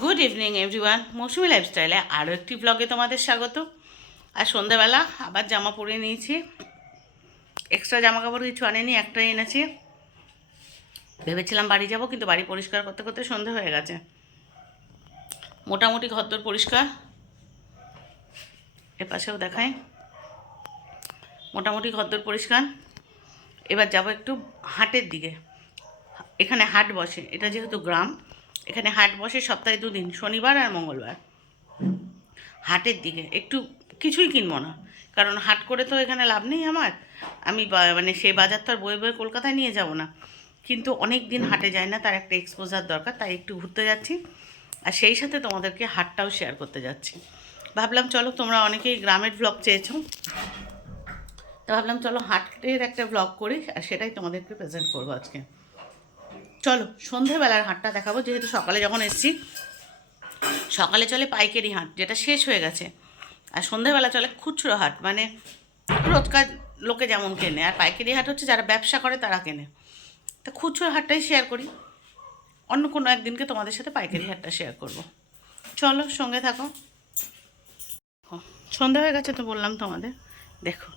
Good evening everyone, মৌসুমি লাইফস্টাইলে আরও একটি ব্লগে তোমাদের স্বাগত। আর সন্ধ্যাবেলা আবার জামা পরে নিয়েছি, এক্সট্রা জামা কাপড় কিছু আনেনি, একটাই এনেছি। ভেবেছিলাম বাড়ি যাব, কিন্তু বাড়ি পরিষ্কার করতে করতে সন্ধে হয়ে গেছে। মোটামুটি ঘরদোর পরিষ্কার, এপাশেও দেখাই, মোটামুটি ঘরদোর পরিষ্কার। এবার যাব একটু হাটের দিকে। এখানে হাট বসে, এটা যেহেতু গ্রাম, এখানে হাট বসে সপ্তাহে 2 দিন, শনিবার আর মঙ্গলবার। হাটের দিকে একটু কিছুই কিনবো না, কারণ হাট করে তো এখানে লাভ নেই আমার। আমি মানে সেই বাজার তো আর বয়ে বয়ে কলকাতায় নিয়ে যাব না, কিন্তু অনেক দিন হাটে যায় না, তার একটা এক্সপোজার দরকার, তাই একটু ঘুরতে যাচ্ছি। আর সেই সাথে তোমাদেরকে হাটটাও শেয়ার করতে যাচ্ছি। ভাবলাম চলো, তোমরা অনেকেই গ্রামের ব্লগ চেয়েছো, তো ভাবলাম চলো হাটের একটা ব্লগ করি, আর সেটাই তোমাদেরকে প্রেজেন্ট করবো আজকে। চলো সন্ধেবেলার হাটটা দেখাবো, যেহেতু সকালে যখন এসেছি, সকালে চলে পাইকারি হাট, যেটা শেষ হয়ে গেছে, আর সন্ধেবেলা চলে খুচরো হাট, মানে রোজকার লোকে যেমন কেনে, আর পাইকারি হাট হচ্ছে যারা ব্যবসা করে তারা কেনে। তো খুচরো হাটটাই শেয়ার করি, অন্য কোনো একদিনকে তোমাদের সাথে পাইকারি হাটটা শেয়ার করব। চলো সঙ্গে থাকো। সন্ধ্যা হয়ে গেছে তো বললাম তোমাদের। দেখো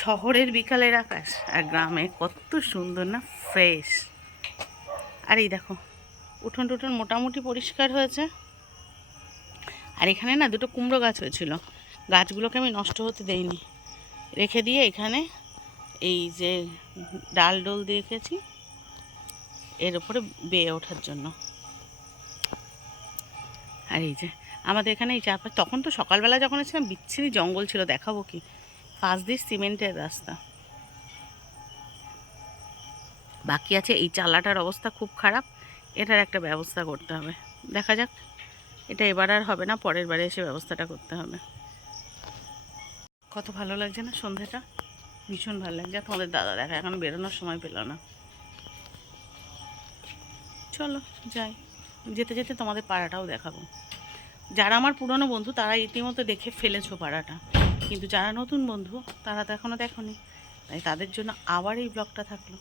শহরের বিকালের আকাশ আর গ্রামে কত সুন্দর না, ফ্রেশ। আর এই দেখো উঠোন টুঠোন মোটামুটি পরিষ্কার হয়েছে। আর এখানে না 2টো কুমড়ো গাছ হয়েছিল, গাছগুলোকে আমি নষ্ট হতে দেইনি, রেখে দিয়ে এখানে এই যে ডাল ডোল দিয়ে রেখেছি এর উপরে বেয়ে ওঠার জন্য। আর এই যে আমাদের এখানে এই চারপাশ, তখন তো সকালবেলা যখন এসেছিলাম বিচ্ছিরি জঙ্গল ছিল, দেখাবো কি, 5 দিয়ে সিমেন্টের রাস্তা। বাকি আছে এই চালাটার অবস্থা খুব খারাপ, এটার একটা ব্যবস্থা করতে হবে। দেখা যাক, এটা এবার আর হবে না, পরের বারে এসে ব্যবস্থাটা করতে হবে। কত ভালো লাগছে না সন্ধ্যাটা, ভীষণ ভালো লাগছে। তোমাদের দাদা দেখা এখন বেরোনোর সময় পেল না। চলো যাই, যেতে যেতে তোমাদের পাড়াটাও দেখাবো। যারা আমার পুরনো বন্ধু তারা ইতিমধ্যে দেখে ফেলেছো পাড়াটা, কিন্তু যারা নতুন বন্ধু তারা তো এখনও দেখোনি, তাই তাদের জন্য আবার এই ব্লগটা থাকলো।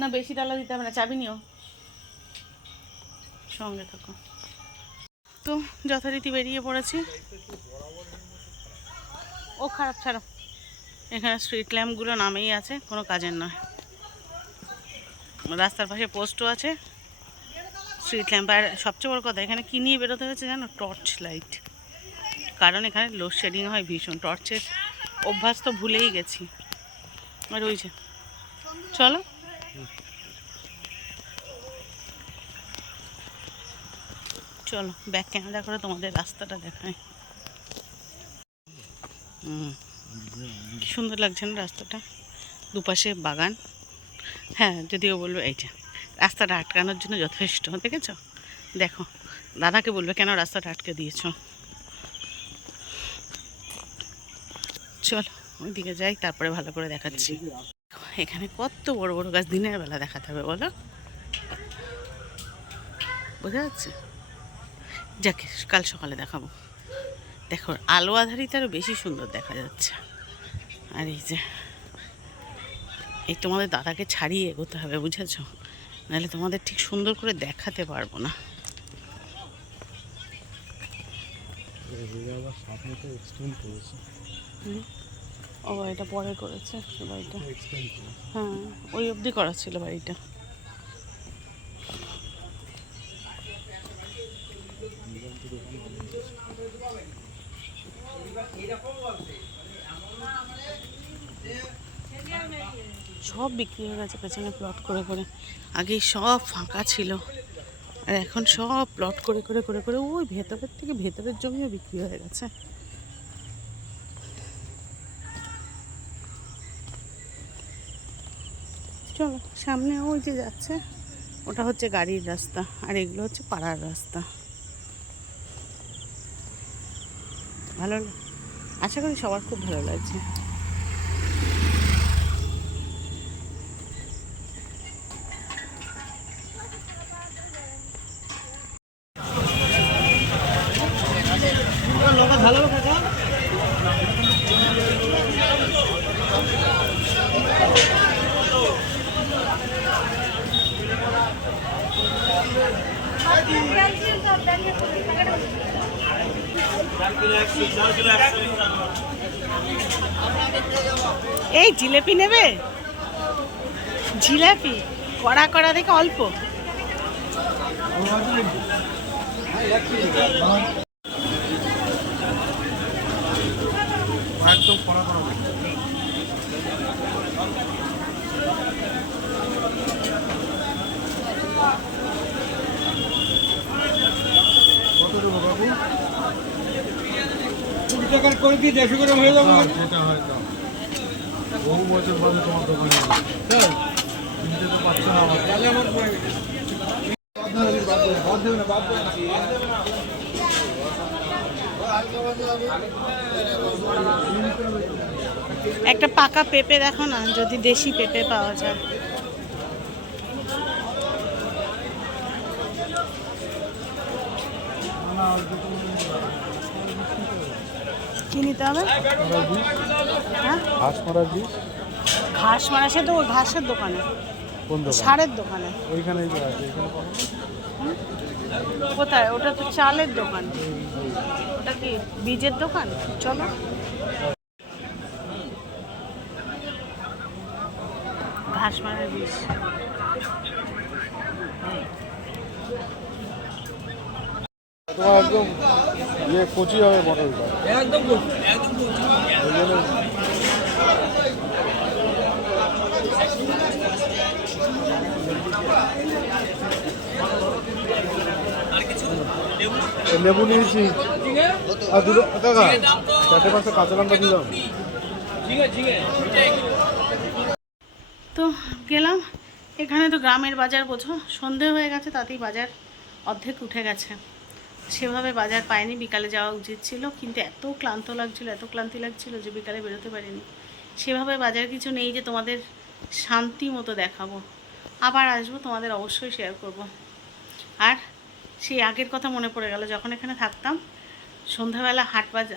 না বেশি ডালা দিতে হবে না, চাবি নিও, সঙ্গে থাকো। তো যথারীতি বেরিয়ে পড়েছি। ও খারাপ, ছাড়ো। এখানে স্ট্রিট ল্যাম্পগুলো নামেই আছে, কোনো কাজের নয়। রাস্তার পাশে পোস্টও আছে, স্ট্রিট ল্যাম্প। আর সবচেয়ে বড় কথা, এখানে কী নিয়ে বেরোতে হয়েছে জানো, টর্চ লাইট। কারণ এখানে লোডশেডিং হয় ভীষণ, টর্চের অভ্যাস তো ভুলেই গেছি। আর ওই যে চলো, চলো ব্যাক ক্যামেরা করে তোমাদের রাস্তাটা দেখায়। কি সুন্দর লাগছে না রাস্তাটা, দুপাশে বাগান। হ্যাঁ যদিও বলবো এইটা রাস্তাটা আটকানোর জন্য যথেষ্ট, দেখেছো? দেখো দাদাকে বলবে কেন রাস্তাটা আটকে দিয়েছো। চলো ওইদিকে যাই, তারপরে ভালো করে দেখাচ্ছি। এখানে কত বড় বড় গাছ, দিনের বেলা দেখাতে হবে বলো, বোঝা যাচ্ছে? যাকে কাল সকালে দেখাবো। দেখো আলো আধারিতে আরও বেশি সুন্দর দেখা যাচ্ছে। আর এই যে এই তোমাদের দাদাকে ছাড়িয়ে এগোতে হবে, বুঝেছ? নাহলে তোমাদের ঠিক সুন্দর করে দেখাতে পারবো না। ও এটা পরে করেছে বাড়িটা, হ্যাঁ ওই অবধি করা ছিল বাড়িটা। সব বিক্রি হয়ে গেছে পেছনে প্লট করে করে, আগে সব ফাঁকা ছিল, আর এখন সব প্লট করে করে করে করে ওই ভেতরের থেকে ভেতরের জমিও বিক্রি হয়ে গেছে। চলো সামনে ওই যে যাচ্ছে, ওটা হচ্ছে গাড়ির রাস্তা, আর এগুলো হচ্ছে পাড়ার রাস্তা। ভালো, আশা করি সবার খুব ভালো লাগছে। ভালো এই জিলেপি নেবে? জিলাপি কড়া কড়া দেখে অল্প। একদম কড়া কড়া কত দেবো বাবু? 20 টাকার করে দিয়ে 150 গ্রাম হয়ে যাবে। যেটা হয়তো বহু বছর বাদে তোমার দোকানে কিনতে তো পারছো না আমার। বাদ দেবে না, বাদ দেবে না। একটা পাকা পেঁপে দেখো না, যদি দেশি পেঁপে পাওয়া যায়। কি নিতে হবে? হ্যাঁ, ঘাস মারার বীজ। ঘাস মারা সে তো ঘাসের দোকানে, কোন দোকান? সারের দোকানে। ওইখানেই তো আছে, এখানে পাবো না। কোথায়? ওটা তো চালের দোকান। ওটা কি বীজের দোকান? চলো। ঘাস মারার বীজ। তোমার একদম ইয়ে কচি হবে মটরটা, একদম কচি, একদম কচি। ওই জন্য লেবু নিয়েছি আর দুটো টাকা 4-5টা কাঁচা লঙ্কা দিলাম। তো গেলাম। এখানে তো গ্রামের বাজার বোঝো, সন্ধে হয়ে গেছে, তাতেই বাজার অর্ধেক উঠে গেছে। সেভাবে বাজার পাইনি, বিকালে যাওয়া উচিত ছিল, কিন্তু এত ক্লান্ত লাগছিল, এত ক্লান্তি লাগছিল যে বিকালে বেরোতে পারিনি। সেভাবে বাজার কিছু নেই যে তোমাদের শান্তি মতো দেখাবো। আবার আসবো, তোমাদের অবশ্যই শেয়ার করব। আর সেই আগের কথা মনে পড়ে গেল, যখন এখানে থাকতাম সন্ধ্যাবেলা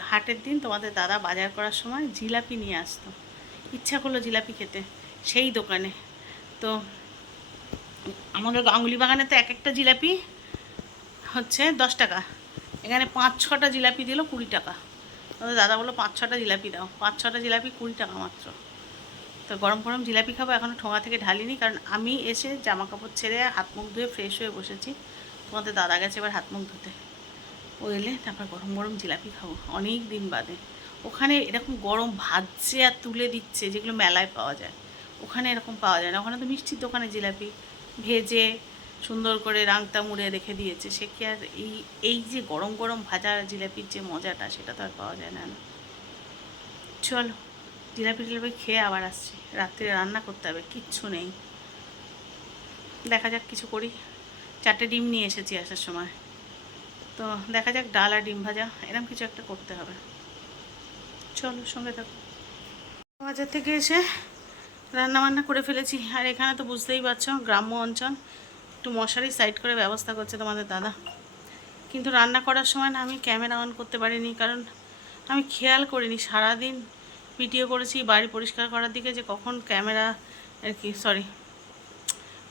হাটের দিন তোমাদের দাদা বাজার করার সময় জিলাপি নিয়ে আসতো। ইচ্ছা করলো জিলাপি খেতে সেই দোকানে। তো আমাদের গাঙ্গুলি বাগানে তো এক একটা জিলাপি হচ্ছে 10 টাকা, এখানে 5-6টা জিলাপি দিল 20 টাকা। আমাদের দাদা বললো 5-6টা জিলাপি দাও, 5-6টা জিলাপি 20 টাকা মাত্র। তো গরম গরম জিলাপি খাবো, এখনও ঠোঙা থেকে ঢালিনি, কারণ আমি এসে জামা কাপড় ছেড়ে হাত মুখ ধুয়ে ফ্রেশ হয়ে বসেছি। তোমাদের দাদা গেছে এবার হাত মুখ ধুতে, ও এলে তারপর গরম গরম জিলাপি খাবো অনেক দিন বাদে। ওখানে এরকম গরম ভাজছে আর তুলে দিচ্ছে, যেগুলো মেলায় পাওয়া যায়, ওখানে এরকম পাওয়া যায় না। ওখানে তো মিষ্টির দোকানে জিলাপি ভেজে সুন্দর করে রাংতা মুড়ে রেখে দিয়েছে, সে কি আর এই যে গরম গরম ভাজা জিলাপির যে মজাটা, সেটা তো আর পাওয়া যায় না। চলো জিলাপি টিলাপি খেয়ে আবার আসছি, রাত্রে রান্না করতে হবে, কিচ্ছু নেই, দেখা যাক কিছু করি। 4টে ডিম নিয়ে এসেছি আসার সময়, তো দেখা যাক ডাল আর ডিম ভাজা এরকম কিছু একটা করতে হবে। চলো সঙ্গে থাকো। বাজার থেকে এসে রান্না বান্না করে ফেলেছি। আর এখানে তো বুঝতেই পারছো গ্রাম্য অঞ্চল, একটু মশারি সাইড করে ব্যবস্থা করছে তোমাদের দাদা। কিন্তু রান্না করার সময় না আমি ক্যামেরা অন করতে পারিনি, কারণ আমি খেয়াল করিনি সারাদিন ভিডিও করেছি বাড়ি পরিষ্কার করার দিকে, যে কখন ক্যামেরা আর কি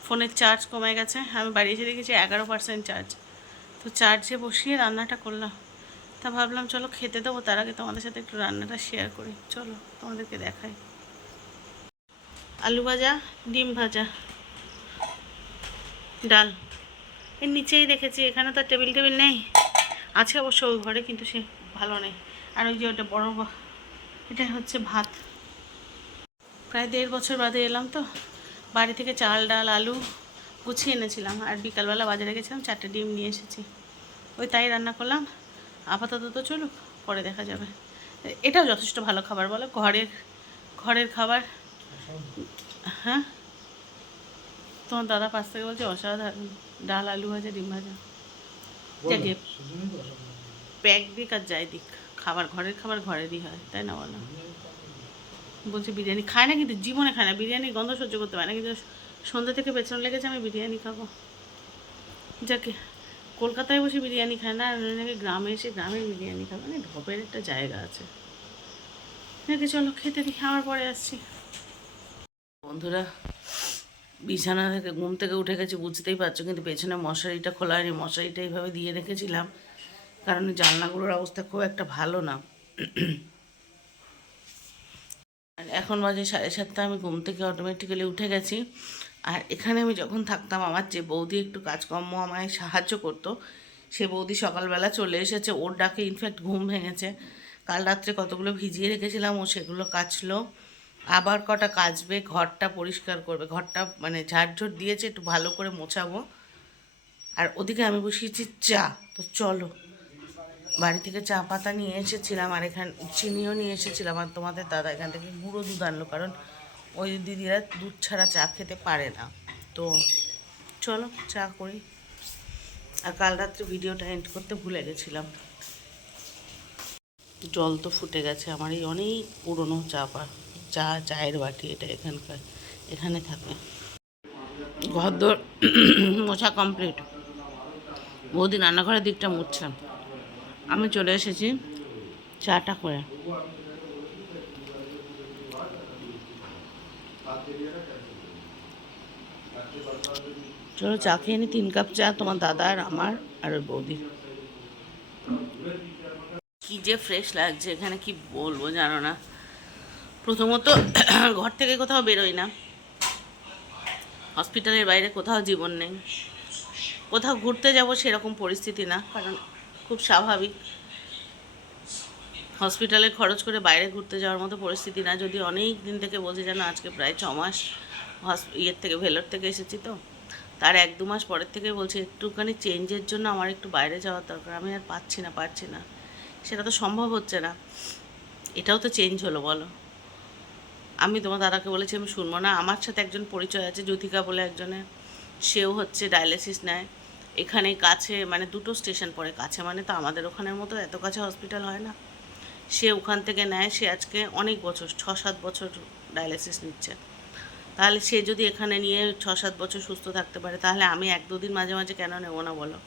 ফোনের চার্জ কমে গেছে। আমি বাড়ি এসে দেখেছি 11% চার্জ। তো চার্জে বসিয়ে রান্নাটা করলাম। তা ভাবলাম চলো খেতে দেবো, তার আগে তোমাদের সাথে একটু রান্নাটা শেয়ার করি। চলো তোমাদেরকে দেখাই। আলু ভাজা, ডিম ভাজা, ডাল। এর নিচেই রেখেছি, এখানে তো টেবিল নেই, আছে অবশ্য ওই ঘরে, কিন্তু সে ভালো নেই। আর ওই যে ওটা বড়, এটা হচ্ছে ভাত। প্রায় 1.5 বছর বাদে এলাম, তো বাড়ি থেকে চাল ডাল আলু গুছিয়ে এনেছিলাম, আর বিকালবেলা বাজারে গেছিলাম, 4টে ডিম নিয়ে এসেছি, ওই তাই রান্না করলাম। আপাতত তো চলুক, পরে দেখা যাবে। এটাও যথেষ্ট ভালো খাবার, বলো, ঘরের খাবার। হ্যাঁ, তোমার দাদা পাশ থেকে বলছে অসাধারণ, ডাল আলু ভাজা ডিম ভাজা, যাকে প্যাক দিক আর যাই দিক, ঘরের খাবার ঘরেরই হয়, তাই না বলো? বলছে বিরিয়ানি খায় না, কিন্তু জীবনে খায় না, বিরিয়ানি গন্ধ সহ্য করতে পারে না, কিন্তু সন্ধ্যা থেকে পেছন লেগেছে আমি বিরিয়ানি খাবো। যাকে কলকাতায় বসে বিরিয়ানি খায় না, আর নাকি গ্রামে এসে গ্রামের বিরিয়ানি খাবে, মানে ঢপের একটা জায়গা আছে নাকি। চলো খেতে দিই, আমার পরে আসছি। বন্ধুরা বিছানা থেকে ঘুম থেকে উঠে গেছি বুঝতেই পারছো, কিন্তু পেছনে মশারিটা খোলা হয়নি। মশারিটা এইভাবে দিয়ে রেখেছিলাম কারণ জানলাগুলোর অবস্থা খুব একটা ভালো না। আর এখন বাজে 7:30, আমি ঘুম থেকে অটোমেটিক্যালি উঠে গেছি। আর এখানে আমি যখন থাকতাম, আমার যে বৌদি একটু কাজকর্ম আমায় সাহায্য করতো, সে বৌদি সকালবেলা চলে এসেছে। ওর ডাকে ইনফ্যাক্ট ঘুম ভেঙেছে। কাল রাত্রে কতগুলো ভিজিয়ে রেখেছিলাম, ও সেগুলো কাচলো, আবার কটা কাচবে, ঘরটা পরিষ্কার করবে। ঘরটা মানে ঝাড়ঝুট দিয়েছে, একটু ভালো করে মোছাবো। আর ওদিকে আমি বসিয়েছি চা। তো চলো, বাড়ি থেকে চা পাতা নিয়ে এসেছিলাম, আর এখানে চিনিও নিয়ে এসেছিলাম। আর তোমাদের দাদা এখান থেকে গুঁড়ো দুধ আনলো, কারণ ওই দিদিরা দুধ ছাড়া চা খেতে পারে না। তো চলো চা করি। আর কাল রাত্রে ভিডিওটা এন্ড করতে ভুলে গেছিলাম। জল তো ফুটে গেছে। আমার এই অনেক পুরনো চায়ের বাটি, এটা এখানে থাকে। ঘরদোর মোছা কমপ্লিট। বৌদি রান্নাঘরের দিকটা মুছছেন, আমি চলে এসেছি চাটা করে। চলো চা খেয়ে নি। 3 কাপ চা, তোমার দাদা আর আমার আর ওই বৌদি। কি যে ফ্রেশ লাগছে এখানে, কি বলবো জানো না। প্রথমত ঘর থেকে কোথাও বেরোই না, হসপিটালের বাইরে কোথাও জীবন নেই। কোথাও ঘুরতে যাব সেরকম পরিস্থিতি না, কারণ খুব স্বাভাবিক হসপিটালে খরচ করে বাইরে ঘুরতে যাওয়ার মতো পরিস্থিতি না। যদি অনেক দিন থেকে বলছি যেন, আজকে প্রায় 6 মাস ইয়ের থেকে, ভেলোর থেকে এসেছি। তো তার 1-2 মাস পরের থেকে বলছি একটুখানি চেঞ্জের জন্য আমার একটু বাইরে যাওয়ার দরকার। আমি আর পারছি না, সেটা তো সম্ভব হচ্ছে না। এটাও তো চেঞ্জ হলো বলো। আমি তোমার দাদাকে বলেছি আমি শুনবো না। আমার সাথে একজন পরিচয় আছে, জ্যোতিকা বলে একজনের, সেও হচ্ছে ডায়ালিসিস নেয় এখানে কাছে, মানে 2টো স্টেশন পড়ে কাছে, মানে তো আমাদের ওখানের মতো এত কাছে হসপিটাল হয় না। সে ওখান থেকে নেয়। সে আজকে অনেক বছর, 6-7 বছর ডায়ালিসিস নিচ্ছে। তাহলে সে যদি এখানে নিয়ে 6-7 বছর সুস্থ থাকতে পারে, তাহলে আমি 1-2 দিন মাঝে মাঝে কেন নেবো না বলো।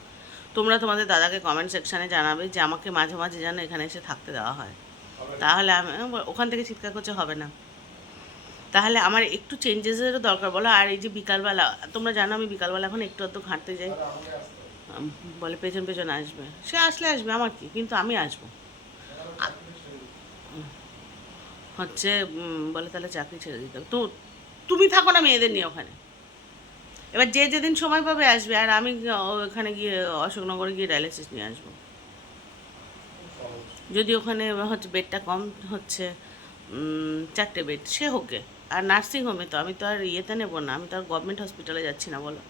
তোমরা তোমাদের দাদাকে কমেন্ট সেকশানে জানাবে যে আমাকে মাঝে মাঝে যেন এখানে এসে থাকতে দেওয়া হয়। তাহলে আমি ওখান থেকে চিৎকার করছে হবে না। তাহলে আমার একটু চেঞ্জেসেরও দরকার বলো। আর এই যে বিকালবেলা, তোমরা জানো আমি বিকালবেলা এখন একটু আধটু ঘাঁটতে যাই। বলে পেছন পেছন আসবে, সে আসলে আসবে, আমার কি, কিন্তু আমি আসবো। হচ্ছে বলে তাহলে চাকরি ছেড়ে দিতে হবে। তো তুমি থাকো না মেয়েদের নিয়ে ওখানে। এবার যে যেদিন সময় পাবে আসবে, আর আমি ওখানে গিয়ে অশোকনগরে গিয়ে ডায়ালিসিস নিয়ে আসবো। যদি ওখানে হচ্ছে বেডটা কম হচ্ছে, 4টে বেড সে হোকে। আর নার্সিং হোমে তো আমি তো আর ইয়েতে নেবো না, আমি তো আর গভর্নমেন্ট হসপিটালে যাচ্ছি না বলো।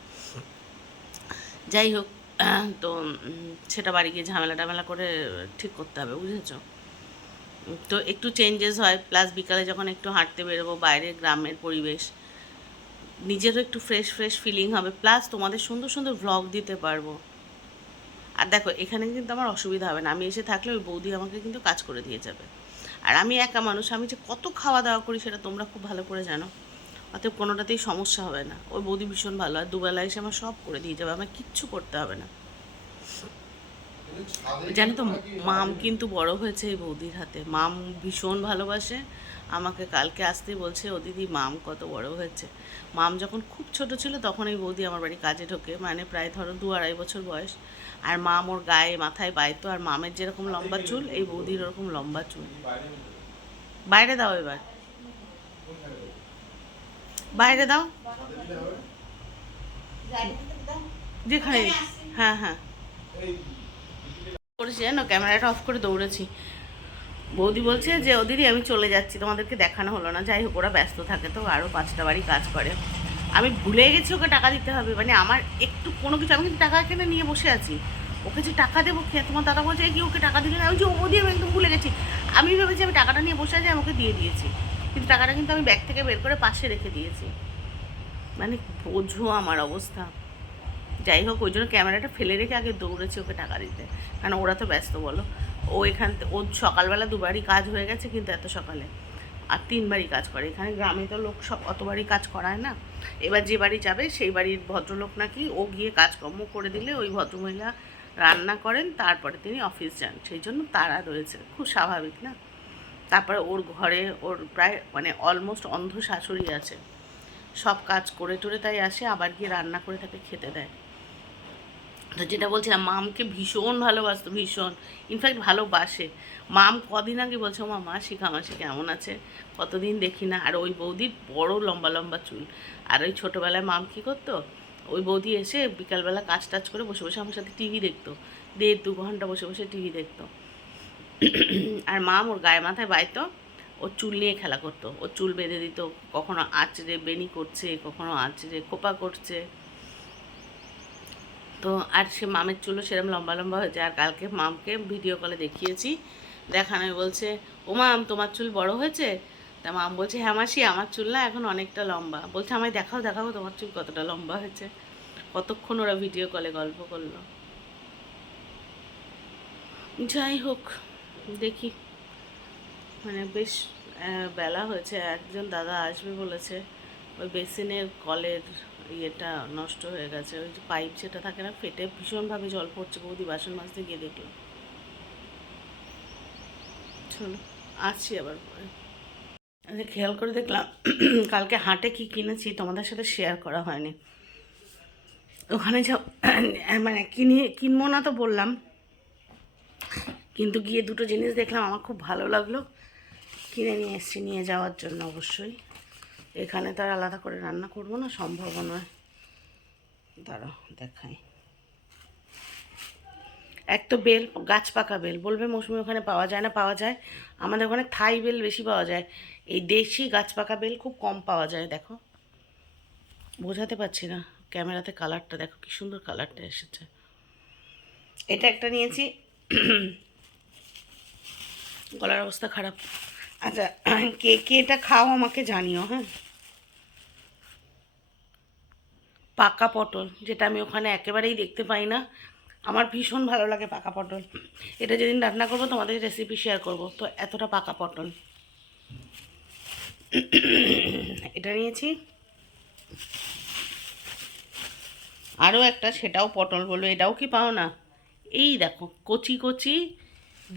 যাই হোক, তো সেটা বাড়ি গিয়ে ঝামেলা টামেলা করে ঠিক করতে হবে, বুঝেছো। তো একটু চেঞ্জেস হয়, প্লাস বিকালে যখন একটু হাঁটতে বেরোবো, বাইরে গ্রামের পরিবেশ, নিজেরও একটু ফ্রেশ ফিলিং হবে, প্লাস তোমাদের সুন্দর সুন্দর ভ্লগ দিতে পারবো। আর দেখো এখানে কিন্তু আমার অসুবিধা হবে না, আমি এসে থাকলে ওই বৌদি আমাকে কিন্তু কাজ করে দিয়ে যাবে। আর আমি একা মানুষ, আমি যে কত খাওয়া দাওয়া করি সেটা তোমরা খুব ভালো করে জানো। অতএব কোনোটাতেই সমস্যা হবে না। ওই বৌদি ভীষণ ভালো, আর দুবেলা এসে আমার সব করে দিয়ে যাবে, আমার কিচ্ছু করতে হবে না। জানো তো, মাম কিন্তু বড় হয়েছে এই বৌদির হাতে। মাম ভীষণ ভালোবাসে আমাকে। কালকে আসতেই বলছে, ও দিদি মাম কত বড় হয়েছে। মাম যখন খুব ছোট ছিল তখন এই বৌদি আমার বাড়ি কাজে ঢোকে, মানে প্রায় ধরো 2-2.5 বছর বয়স। আর মাম ওর গায়ে মাথায় বাইতো, আর মামের যেরকম লম্বা চুল, এই বৌদির ওরকম লম্বা চুল। বাইরে দাও এবার, বাইরে দাও, যেখানে। হ্যাঁ হ্যাঁ করেছি জানো, ক্যামেরাটা অফ করে দৌড়েছি। বৌদি বলছে যে ওদেরই আমি চলে যাচ্ছি, তোমাদেরকে দেখানো হলো না। যাই হোক, ওরা ব্যস্ত থাকে তো, আরও 5টা বাড়ি কাজ করে। আমি ভুলে গেছি ওকে টাকা দিতে হবে, মানে আমার একটু কোনো কিছু, আমি কিন্তু টাকা এখানে নিয়ে বসে আছি। ওকে যে টাকা দেবো, খেয়ে তোমার দাদা বলছে কি ওকে টাকা দিলে না, ওই যে ও দিয়ে আমি একদম ভুলে গেছি। আমি ভেবেছি আমি টাকাটা নিয়ে বসে আছি, আমি ওকে দিয়ে দিয়েছি, কিন্তু টাকাটা কিন্তু আমি ব্যাগ থেকে বের করে পাশে রেখে দিয়েছি। মানে বোঝো আমার অবস্থা। যাই হোক, ওই জন্য ক্যামেরাটা ফেলে রেখে আগে দৌড়েছি ওকে টাকা দিতে, কারণ ওরা তো ব্যস্ত বলো। ও ওর সকালবেলা 2বারই কাজ হয়ে গেছে, কিন্তু এত সকালে আর 3বারই কাজ করে। এখানে গ্রামে তো লোক সব অতবারই কাজ করায় না। এবার যে বাড়ি যাবে সেই বাড়ির ভদ্রলোক নাকি ও গিয়ে কাজকর্ম করে দিলে ওই ভদ্রমহিলা রান্না করেন, তারপরে তিনি অফিস যান, সেই জন্য তারা রয়েছে, খুব স্বাভাবিক না। তারপরে ওর ঘরে ওর প্রায় মানে অলমোস্ট অন্ধ শাশুড়ি আছে, সব কাজ করে টরে তাই আসে, আবার গিয়ে রান্না করে তাকে খেতে দেয়। তো যেটা বলছিলাম, মামকে ভীষণ ভালোবাসতো, ভীষণ, ইনফ্যাক্ট ভালোবাসে। মাম কদিন আগে বলছে, ও মাসি মাসি কেমন আছে, কতদিন দেখি না। আর ওই বৌদির বড় লম্বা লম্বা চুল। আর ওই ছোটোবেলায় মাম কী করতো, ওই বৌদি এসে বিকালবেলা কাজ টাজ করে বসে বসে আমার সাথে টিভি দেখতো, 1.5-2 ঘন্টা বসে বসে টিভি দেখতো। আর মাম ওর গায়ে মাথায় বাইতো, ওর চুল নিয়ে খেলা করতো, ওর চুল বেঁধে দিত, কখনো আঁচড়ে বেনি করছে, কখনো আঁচড়ে খোপা করছে। তো আর সে মামের চুলও সেরকম লম্বা লম্বা হয়েছে। আর কালকে মামকে ভিডিও কলে দেখিয়েছি, দেখানো বলছে, ও মাম তোমার চুল বড় হয়েছে? তা মাম বলছে, হ্যাঁ মাসি আমার চুল না এখন অনেকটা লম্বা। বলছে, আমায় দেখাও দেখাও তোমার চুল কতটা লম্বা হয়েছে। কতক্ষণ ওরা ভিডিও কলে গল্প করলো। যাই হোক, দেখি, মানে বেশ বেলা হয়েছে। একজন দাদা আসবে বলেছে, ওই বেসিনের কলের ইয়েটা নষ্ট হয়ে গেছে, ওই যে পাইপ যেটা থাকে না, ফেটে ভীষণভাবে জল পড়ছে। বৌদি বাসন মাজতে গিয়ে দেখলো। চলো, আসছি আবার পরে। আচ্ছা, খেয়াল করে দেখলাম কালকে হাটে কি কিনেছি তোমাদের সাথে শেয়ার করা হয়নি। ওখানে যা মানে কিনবো না তো বললাম, কিন্তু গিয়ে দুটো জিনিস দেখলাম আমার খুব ভালো লাগলো, কিনে নিয়ে এসেছি নিয়ে যাওয়ার জন্য। অবশ্যই এখানে তো আর আলাদা করে রান্না করবো না, সম্ভব নয়। দাঁড়াও দেখাই। এক তো বেল, গাছ পাকা বেল, বলবে মৌসুমি ওখানে পাওয়া যায় না। পাওয়া যায়, আমাদের ওখানে থাই বেল বেশি পাওয়া যায়, এই দেশি গাছ পাকা বেল খুব কম পাওয়া যায়। দেখো, বোঝাতে পারছি না, ক্যামেরাতে কালারটা দেখো কি সুন্দর কালারটা এসেছে। এটা একটা নিয়েছি, গলার অবস্থা খারাপ। আচ্ছা, কে কে এটা খাও আমাকে জানিও, হ্যাঁ। পাকা পটল, যেটা আমি ওখানে একেবারেই দেখতে পাই না, আমার ভীষণ ভালো লাগে পাকা পটল। এটা যেদিন রান্না করবো তোমাদের রেসিপি শেয়ার করব। তো এতটা পাকা পটল এটা নিয়েছি। আরও একটা, সেটাও পটল, বলবো এটাও কি পাও না। এই দেখো, কচি কচি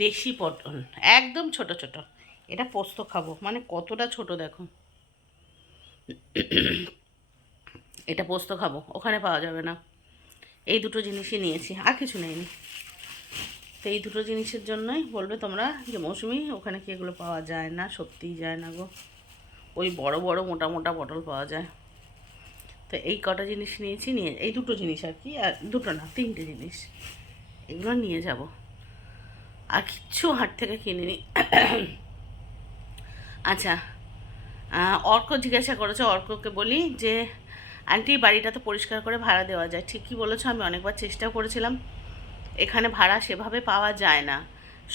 দেশি পটল, একদম ছোট ছোট। এটা পোস্ত খাবো, মানে কতটা ছোট দেখো। এটা পোস্ত খাবো, ওখানে পাওয়া যাবে না। এই দুটো জিনিসই নিয়েছি, আর কিছু নেইনি। তো এই দুটো জিনিসের জন্যই বলবে তোমরা যে মৌসুমি ওখানে কি এগুলো পাওয়া যায় না। সত্যিই যায় না গো, ওই বড় বড় মোটা মোটা পটল পাওয়া যায়। তো এই কটা জিনিস নিয়েছি, নিয়ে এই দুটো জিনিস আর কি, আর দুটো না, 3টে জিনিস, এগুলো নিয়ে যাব। আর কিচ্ছু হাট থেকে কিনিনি। আচ্ছা, অর্ক জিজ্ঞাসা করেছে, অর্ককে বলি যে আন্টি বাড়িটা তো পরিষ্কার করে ভাড়া দেওয়া যায়। ঠিকই বলেছো, আমি অনেকবার চেষ্টাও করেছিলাম, এখানে ভাড়া সেভাবে পাওয়া যায় না।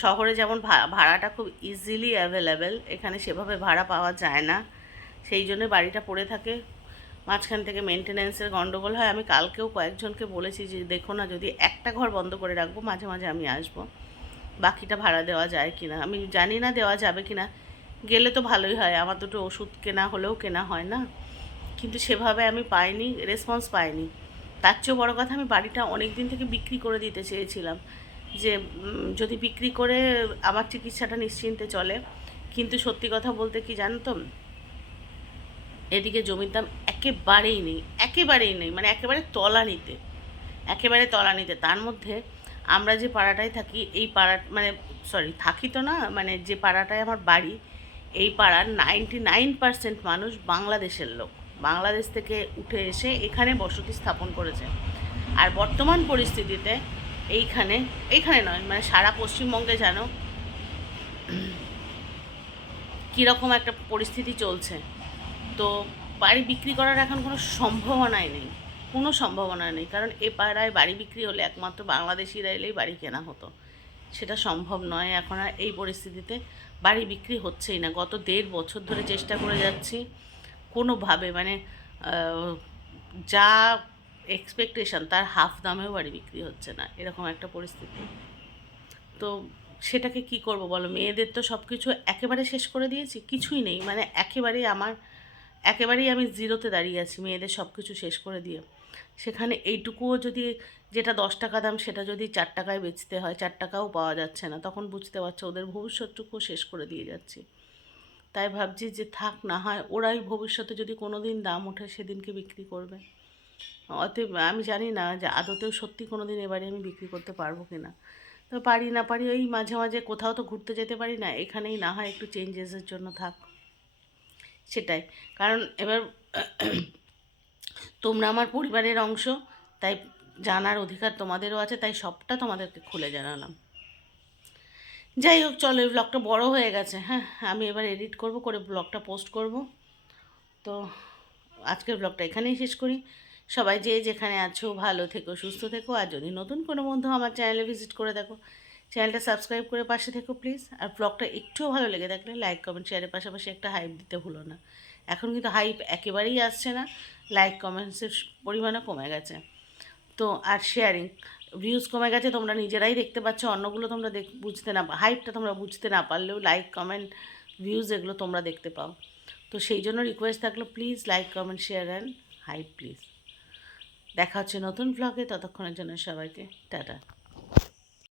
শহরে যেমন ভাড়াটা খুব ইজিলি অ্যাভেলেবেল, এখানে সেভাবে ভাড়া পাওয়া যায় না। সেই জন্য বাড়িটা পড়ে থাকে, মাঝখান থেকে মেনটেন্যান্সের গণ্ডগোল হয়। আমি কালকেও কয়েকজনকে বলেছি যে দেখো না, যদি একটা ঘর বন্ধ করে রাখবো, মাঝে মাঝে আমি আসবো, বাকিটা ভাড়া দেওয়া যায় কি না। আমি জানি না দেওয়া যাবে কি না, গেলে তো ভালোই হয়, আমার দুটো ওষুধ কেনা হলেও কেনা হয় না। কিন্তু সেভাবে আমি পাইনি, রেসপন্স পাইনি। তার চেয়েও বড়ো কথা, আমি বাড়িটা অনেক দিন থেকে বিক্রি করে দিতে চেয়েছিলাম, যে যদি বিক্রি করে আমার চিকিৎসাটা নিশ্চিন্তে চলে। কিন্তু সত্যি কথা বলতে কি জানো তো, এদিকে জমির দাম একেবারেই নেই, একেবারেই নেই, মানে একেবারে তলানিতে, একেবারে তলানিতে। তার মধ্যে আমরা যে পাড়াটায় থাকি, এই পাড়া মানে সরি থাকি তো না, মানে যে পাড়াটায় আমার বাড়ি, এই পাড়ার 99% মানুষ বাংলাদেশের লোক, বাংলাদেশ থেকে উঠে এসে এখানে বসতি স্থাপন করেছে। আর বর্তমান পরিস্থিতিতে এইখানে, এইখানে নয় মানে সারা পশ্চিমবঙ্গে জানো কীরকম একটা পরিস্থিতি চলছে। তো বাড়ি বিক্রি করার এখন কোনো সম্ভাবনাই নেই, কোনো সম্ভাবনা নেই। কারণ এ পাড়ায় বাড়ি বিক্রি হলে একমাত্র বাংলাদেশিরা এলেই বাড়ি কেনা হতো, সেটা সম্ভব নয় এখন। আর এই পরিস্থিতিতে বাড়ি বিক্রি হচ্ছেই না। গত 1.5 বছর ধরে চেষ্টা করে যাচ্ছি, কোনোভাবে মানে যা এক্সপেকটেশন তার হাফ দামেও বাড়ি বিক্রি হচ্ছে না, এরকম একটা পরিস্থিতি। তো সেটাকে কি করব বলো, মেয়েদের তো সব কিছু একেবারে শেষ করে দিয়েছি, কিছুই নেই, মানে একেবারেই আমি জিরোতে দাঁড়িয়ে আছি, মেয়েদের সব কিছু শেষ করে দিয়ে। সেখানে এইটুকুও যদি, যেটা 10 টাকা দাম সেটা যদি 4 টাকায় বেচতে হয়, 4 টাকাও পাওয়া যাচ্ছে না, তখন বুঝতে পারছো ওদের ভবিষ্যৎটুকুও শেষ করে দিয়ে যাচ্ছি। তাই ভাবছি যে থাক, না হয় ওরাই ভবিষ্যতে যদি কোনো দিন দাম ওঠে সেদিনকে বিক্রি করবে। অতএব আমি জানি না যে আদতেও সত্যি কোনো দিন এবারে আমি বিক্রি করতে পারবো কি না। তো পারি না পারি, ওই মাঝে মাঝে কোথাও তো ঘুরতে যেতে পারি না, এখানেই না হয় একটু চেঞ্জেসের জন্য থাক, সেটাই। কারণ এবার তোমরা আমার পরিবারের অংশ, তাই জানার অধিকার তোমাদেরও আছে, তাই সবটা তোমাদেরকে খুলে জানালাম। যাই হোক, চলো, এই ব্লগটা বড় হয়ে গেছে। হ্যাঁ, আমি এবার এডিট করব, করে ব্লগটা পোস্ট করব। তো আজকের ব্লগটা এখানেই শেষ করি। সবাই যে যেখানে আছো ভালো থেকো, সুস্থ থেকো। আর যদি নতুন কোনো বন্ধু আমার চ্যানেলে ভিজিট করে দেখো, চ্যানেলটা সাবস্ক্রাইব করে পাশে থেকো প্লিজ। আর ব্লগটা একটুও ভালো লেগে থাকলে লাইক কমেন্ট শেয়ারের পাশাপাশি একটা হাইপ দিতে ভুলো না। এখন কিন্তু হাইপ একেবারেই আসছে না, লাইক কমেন্টসের পরিমাণও কমে গেছে। তো আর শেয়ারিং, ভিউজ কমে গেছে, তোমরা নিজেরাই দেখতে পাচ্ছ। অন্যগুলো তোমরা বুঝতে না, হাইপটা তোমরা বুঝতে না পারলেও লাইক কমেন্ট ভিউজ এগুলো তোমরা দেখতে পাও। তো সেই জন্য রিকোয়েস্ট থাকলো, please like comment share and hype please. দেখা হচ্ছে নতুন ব্লগে, ততক্ষণের জন্য সবাইকে টাটা।